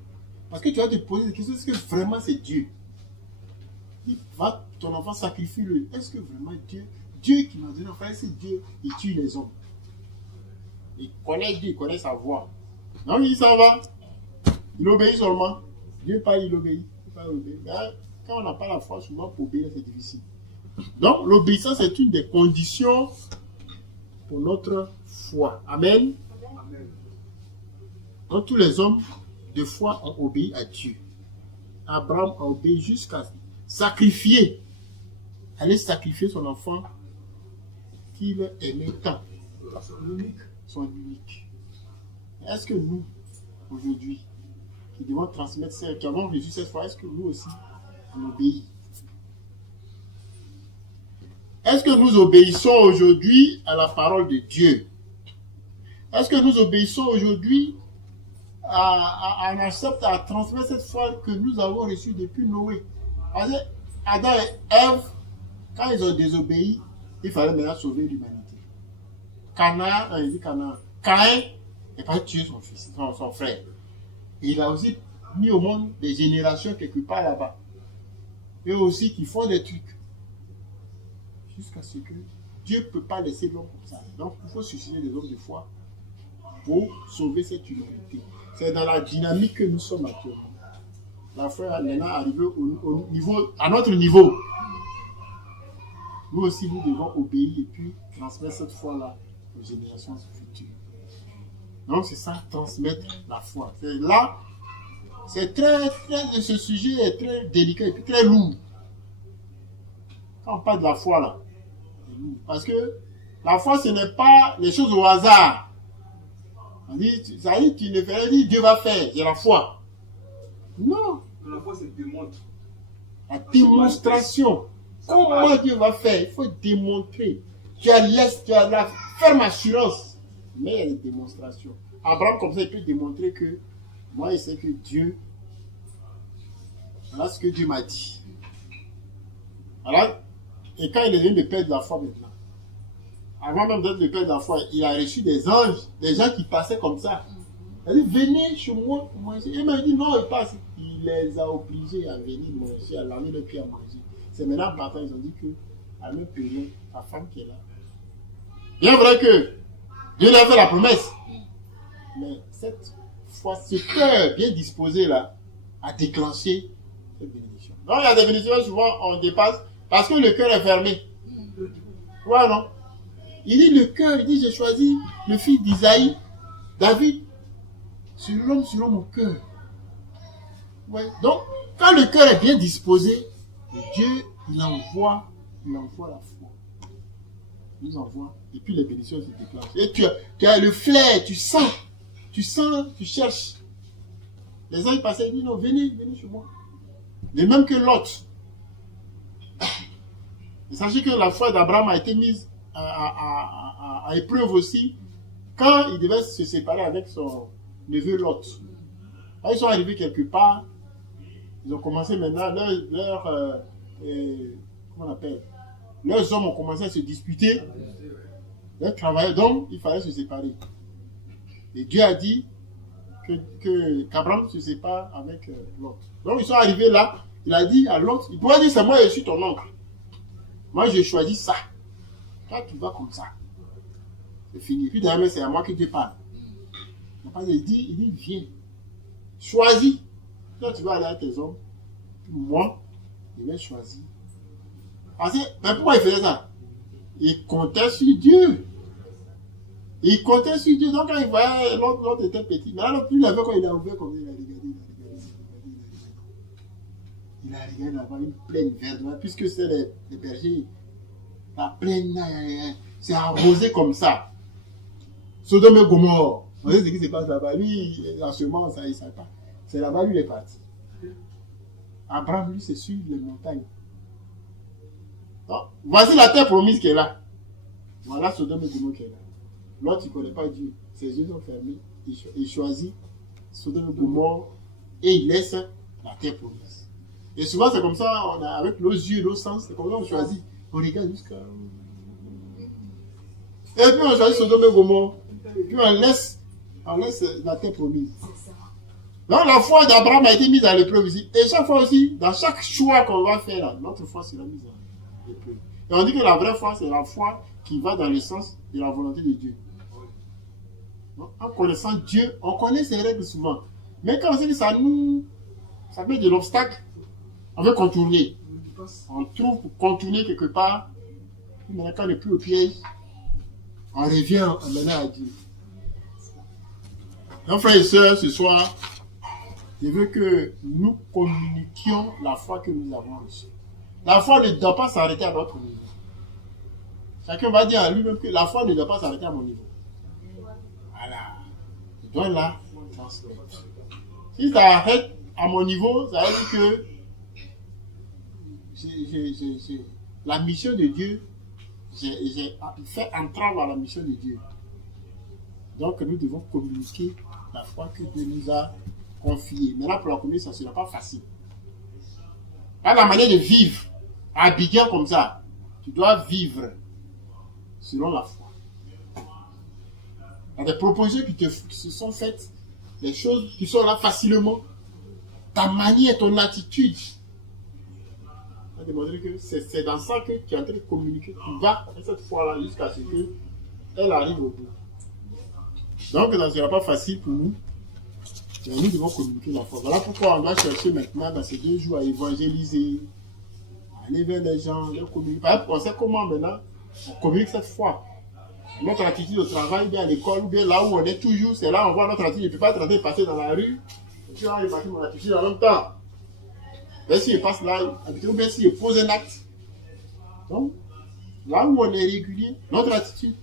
Parce que tu vas te poser des questions. Est-ce que vraiment c'est Dieu? Va, ton enfant, sacrifie-le. Est-ce que vraiment Dieu qui m'a donné l'enfant, c'est Dieu, il tue les hommes? Il connaît Dieu, il connaît sa voix. Donc il s'en va. Il obéit seulement. Dieu parle, il obéit. Quand on n'a pas la foi, souvent pour obéir, c'est difficile. Donc l'obéissance est une des conditions pour notre foi. Amen. Amen. Donc tous les hommes de foi ont obéi à Dieu. Abraham a obéi jusqu'à sacrifier. Aller sacrifier son enfant qu'il aimait tant. Son unique. Est-ce que nous, aujourd'hui, qui devons transmettre ça, qui avons reçu cette foi, est-ce que nous aussi, on obéit? Est-ce que nous obéissons aujourd'hui à la parole de Dieu? Est-ce que nous obéissons aujourd'hui à accepter, à transmettre cette foi que nous avons reçue depuis Noé? Parce que Adam et Ève, quand ils ont désobéi, il fallait maintenant sauver l'humanité. Caïn n'a pas tué son fils, son frère. Et il a aussi mis au monde des générations quelque part là-bas. Eux aussi qui font des trucs. Jusqu'à ce que Dieu ne peut pas laisser l'homme comme ça. Donc il faut susciter des hommes de foi pour sauver cette humanité. C'est dans la dynamique que nous sommes actuellement. La foi est maintenant arrivée à notre niveau. Nous aussi, nous devons obéir et puis transmettre cette foi-là aux générations futures. Donc c'est ça, transmettre la foi. C'est là, c'est ce sujet est très délicat et puis très lourd. Quand on parle de la foi là, c'est lourd. Parce que la foi, ce n'est pas les choses au hasard. Ça dit, tu ne fais rien, Dieu va faire, j'ai la foi. Non. La foi, c'est démontre. La démonstration. Comment Dieu va faire? Il faut démontrer. Tu as la ferme assurance. Mais il y a des démonstrations. Abraham, comme ça, il peut démontrer que moi, je sais que Dieu, voilà ce que Dieu m'a dit. Voilà. Et quand il est venu de perdre la foi maintenant, avant même d'être le père de la foi, il a reçu des anges, des gens qui passaient comme ça. Il a dit, venez chez moi pour manger. Il m'a dit, non, il passe. Il les a obligés à venir manger, à laver le pied à manger. C'est maintenant, partant, ils ont dit que, à leur période, ta femme qui est là. Bien vrai que Dieu lui a fait la promesse. Mais cette foi, ce cœur bien disposé là, a déclenché cette bénédiction. Donc il y a des bénédictions, souvent on dépasse, parce que le cœur est fermé. Ouais, non? Il dit le cœur, il dit j'ai choisi le fils d'Isaïe, David, sur l'homme mon cœur. Ouais. Donc, quand le cœur est bien disposé, Dieu, il envoie la foi. Il nous envoie, et puis les bénédictions se déclenchent. Et tu as le flair, tu sens, tu cherches. Les anges passaient, ils disent non, venez chez moi. De même que Lot. Et sachez que la foi d'Abraham a été mise à épreuve aussi quand il devait se séparer avec son neveu Lot. Quand ils sont arrivés quelque part, ils ont commencé maintenant comment on appelle, leurs hommes ont commencé à se disputer, leurs travailleurs, donc il fallait se séparer. Et Dieu a dit qu'Abraham se sépare avec Lot. Donc ils sont arrivés là, il a dit à Lot, il pourrait dire c'est moi, je suis ton oncle. Moi j'ai choisi ça. Toi tu vas comme ça. C'est fini. Puis derrière c'est à moi que Dieu parle. Il dit viens. Choisis. Toi tu vas aller à tes hommes. Puis moi, je vais choisir. Parce que, mais pourquoi il faisait ça? Il comptait sur Dieu. Il comptait sur Dieu. Donc quand il voyait l'autre était petit. Mais alors, plus il avait quand il a ouvert comme il a regardé. Il a regardé là-bas une plaine verdure, puisque c'est les bergers. La plaine, c'est arrosé comme ça. Sodome et Gomorrhe. Vous savez ce qui se passe là-bas. Lui, en ce moment, ça, il ne savait pas. C'est là-bas, lui, il est parti. Abraham, lui, c'est sur les montagnes. Donc, voici la terre promise qui est là. Voilà Sodome et Gomorrhe qui est là. L'autre, il ne connaît pas Dieu. Ses yeux sont fermés. Il choisit Sodome et Gomorrhe et il laisse la terre promise. Et souvent, c'est comme ça, on a, avec nos yeux, nos sens, c'est comme ça on choisit. On regarde jusqu'à... Et puis on choisit Sodome et Gomorrhe. Et puis on laisse la terre promise. Donc la foi d'Abraham a été mise à l'épreuve ici. Et chaque fois aussi, dans chaque choix qu'on va faire là, notre foi sera mise à l'épreuve. Et on dit que la vraie foi, c'est la foi qui va dans le sens de la volonté de Dieu. Donc, en connaissant Dieu, on connaît ses règles souvent. Mais quand on sait que ça met de l'obstacle, on veut contourner. On trouve pour contourner quelque part. Mais quand on n'est plus au piège, on revient maintenant à Dieu. Donc, frères et sœurs, ce soir, je veux que nous communiquions la foi que nous avons reçue. La foi ne doit pas s'arrêter à notre niveau. Chacun va dire à lui-même que la foi ne doit pas s'arrêter à mon niveau. Voilà. Je dois la transmettre. Si ça arrête à mon niveau, ça veut dire que la mission de Dieu, j'ai fait entrave à la mission de Dieu. Donc nous devons communiquer la foi que Dieu nous a confiée. Maintenant pour la communiquer, ça ne sera pas facile. Pas la manière de vivre à Abidjan comme ça. Tu dois vivre selon la foi. Il y a des propositions qui se sont faites, des choses qui sont là facilement. Ta manière, ton attitude, va démontrer que c'est dans ça que tu es en train de communiquer. Tu vas cette foi-là jusqu'à ce qu'elle arrive au bout. Donc, ça ne sera pas facile pour nous. Mais nous devons communiquer la foi. Voilà pourquoi on doit chercher maintenant, dans ces 2 jours, à évangéliser, à aller vers les gens, leur communiquer. Par exemple, on sait comment maintenant on communique cette foi. Notre attitude au travail, bien à l'école, ou bien là où on est toujours, c'est là où on voit notre attitude. Je ne peux pas être en train de passer dans la rue, et puis on va passer mon attitude en même temps. Mais si je passe là, ou bien si je pose un acte. Donc, là où on est régulier, notre attitude,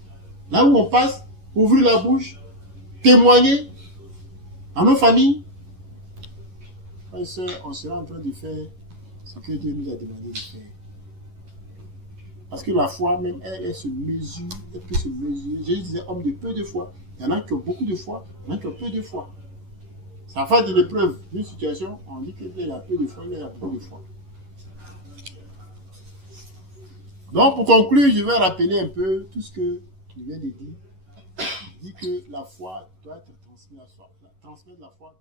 là où on passe, ouvrir la bouche, témoigner à nos familles. Frères et sœurs, on sera en train de faire ce que Dieu nous a demandé de faire. Parce que la foi, même elle se mesure, elle peut se mesurer. Jésus disait homme de peu de foi. Il y en a qui ont beaucoup de foi, il y en a qui ont peu de foi. Ça fait de l'épreuve d'une situation, on dit qu'il y a peu de foi, il y a peu de foi. Donc pour conclure, je vais rappeler un peu tout ce que je viens de dire. Il dit que la foi doit être transmise à soi. Transmettre la foi